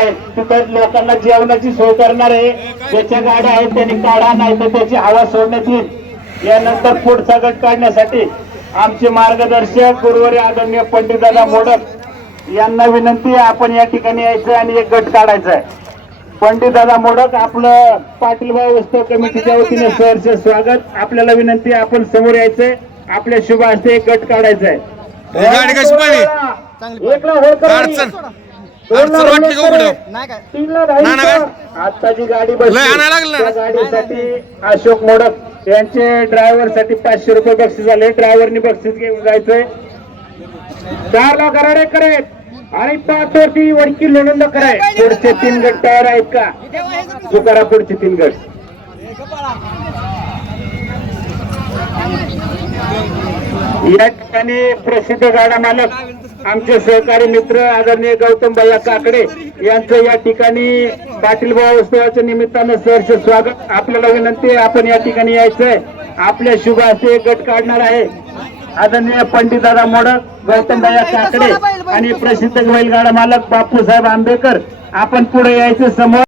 आहेत तिथं लोकांना जेवणाची सोय करणार आहे. ज्याच्या गाड्या आहेत त्यांनी काढा नाही तर त्याची हवा सोडण्यात येईल यानंतर पुढचा गट काढण्यासाठी आमचे मार्गदर्शक गुरुवारी आदरणीय पंडितदादा मोडक यांना विनंती आहे आपण या ठिकाणी यायचं आणि एक गट काढायचा आहे पंडितदादा मोडक आपलं पाटील भाऊ उत्सव कमिटीच्या वतीने सहर्ष स्वागत. आपल्याला विनंती आहे आपण समोर यायचंय. आपल्या शुभ हस्ते एक गट काढायचा आहे अडचण वाटली का? आहे. ना, ना? आता जी गाडी बसली लय आणायला लागलं ना. त्या गाडीसाठी अशोक मोडक यांचे ड्रायव्हरसाठी पाचशे रुपये बक्षीस झाले. ड्रायव्हरनी बक्षीस घेऊन जायचंय. चार लाख कराडे करे आणि पाच वरती वडकी लोणंद कराय पुढचे तीन गट तयार आहेत का? तू करा पुढचे तीन गट. या ठिकाणी प्रसिद्ध गाडा मालक आमचे सहकारी मित्र आदरणीय गौतम भैया काकडे यांचं या ठिकाणी पाटील भाऊ उत्सवाच्या निमित्तानं सहर्ष स्वागत. आपल्याला विनंती आपण या ठिकाणी यायचंय. आपल्या शुभ असे एक गट काढणार आहे. आदरणीय पंडितदादा मोडक गौतम भैया काकडे आणि प्रसिद्ध बैलगाडा मालक बापूसाहेब आंबेकर आपण पुढे यायचं समोर.